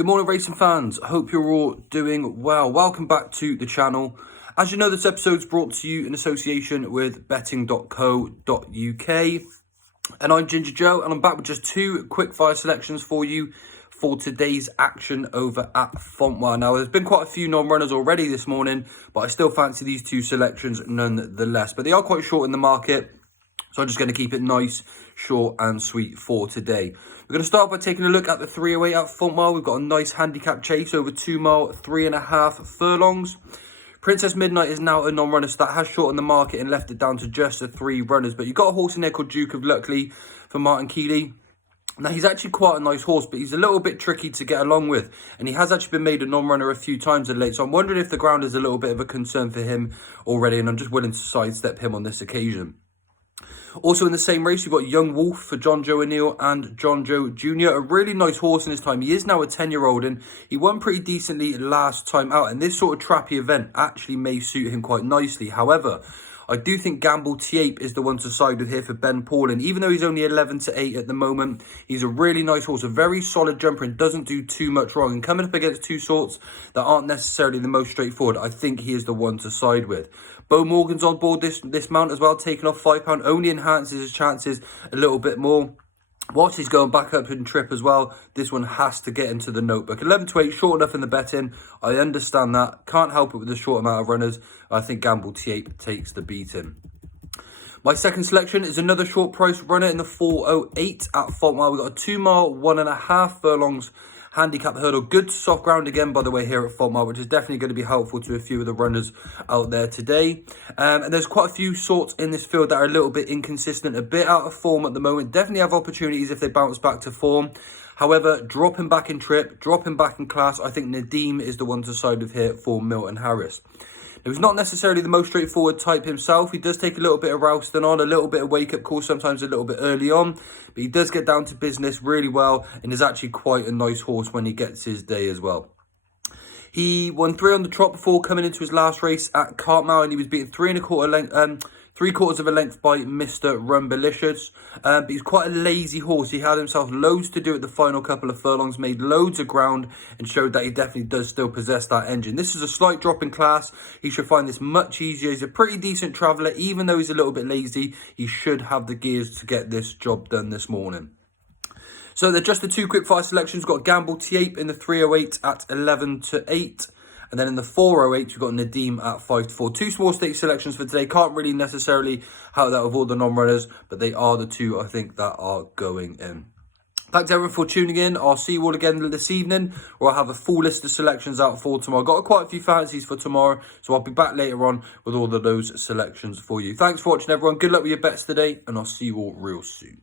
Good morning, racing fans. I hope you're all doing well. Welcome back to the channel. As you know, this episode's brought to you in association with betting.co.uk. And I'm Ginger Joe, and I'm back with just two quickfire selections for you for today's action over at Fontwell. Now, there's been quite a few non-runners already this morning, but I still fancy these two selections nonetheless. But they are quite short in the market, so I'm just going to keep it nice, short and sweet for today. We're going to start by taking a look at the 308 at Fontwell. We've got a nice handicap chase over 2 mile, 3.5 furlongs. Princess Midnight is now a non-runner, so that has shortened the market and left it down to just the 3 runners. But you've got a horse in there called Duke of Luckley for Martin Keeley. Now, he's actually quite a nice horse, but he's a little bit tricky to get along with. And he has actually been made a non-runner a few times of late. So I'm wondering if the ground is a little bit of a concern for him already. And I'm just willing to sidestep him on this occasion. Also in the same race, you've got Young Wolf for John Joe O'Neill and John Joe Jr. A really nice horse in his time. He is now a 10-year-old and he won pretty decently last time out. And this sort of trappy event actually may suit him quite nicely. However, I do think Gamble T8 is the one to side with here for Ben Paul. And even though he's only 11-8 at the moment, he's a really nice horse, a very solid jumper and doesn't do too much wrong. And coming up against two sorts that aren't necessarily the most straightforward, I think he is the one to side with. Bo Morgan's on board this mount as well, taking off £5, only enhances his chances a little bit more. Whilst he's going back up in trip as well, this one has to get into the notebook. 11-8, short enough in the betting. I understand that. Can't help it with the short amount of runners. I think Gamble T8 takes the beating. My second selection is another short price runner in the 408 at Fontwell. We've got a 2 mile, 1.5 furlongs handicap hurdle. Good soft ground again, by the way, here at Fontwell, which is definitely going to be helpful to a few of the runners out there today. And there's quite a few sorts in this field that are a little bit inconsistent, a bit out of form at the moment. Definitely have opportunities if they bounce back to form. However, dropping back in trip, dropping back in class, I think Nadeem is the one to side with here for Milton Harris. He's not necessarily the most straightforward type himself. He does take a little bit of Ralston on, a little bit of wake-up call, sometimes a little bit early on. But he does get down to business really well and is actually quite a nice horse when he gets his day as well. He won 3 on the trot before coming into his last race at Cartmel, and he was beaten 3.25 of a length by Mr. Rumbalicious. But he's quite a lazy horse. He had himself loads to do at the final couple of furlongs, made loads of ground, and showed that he definitely does still possess that engine. This is a slight drop in class. He should find this much easier. He's a pretty decent traveller. Even though he's a little bit lazy, he should have the gears to get this job done this morning. So they're just the two quickfire selections. We've got Gamble T8 in the 308 at 11-8. And then in the 408, we've got Nadeem at 5-4. Two small stake selections for today. Can't really necessarily help that with all the non-runners, but they are the two I think that are going in. Thanks everyone for tuning in. I'll see you all again this evening, or I'll have a full list of selections out for tomorrow. I've got quite a few fancies for tomorrow, so I'll be back later on with all of those selections for you. Thanks for watching, everyone. Good luck with your bets today, and I'll see you all real soon.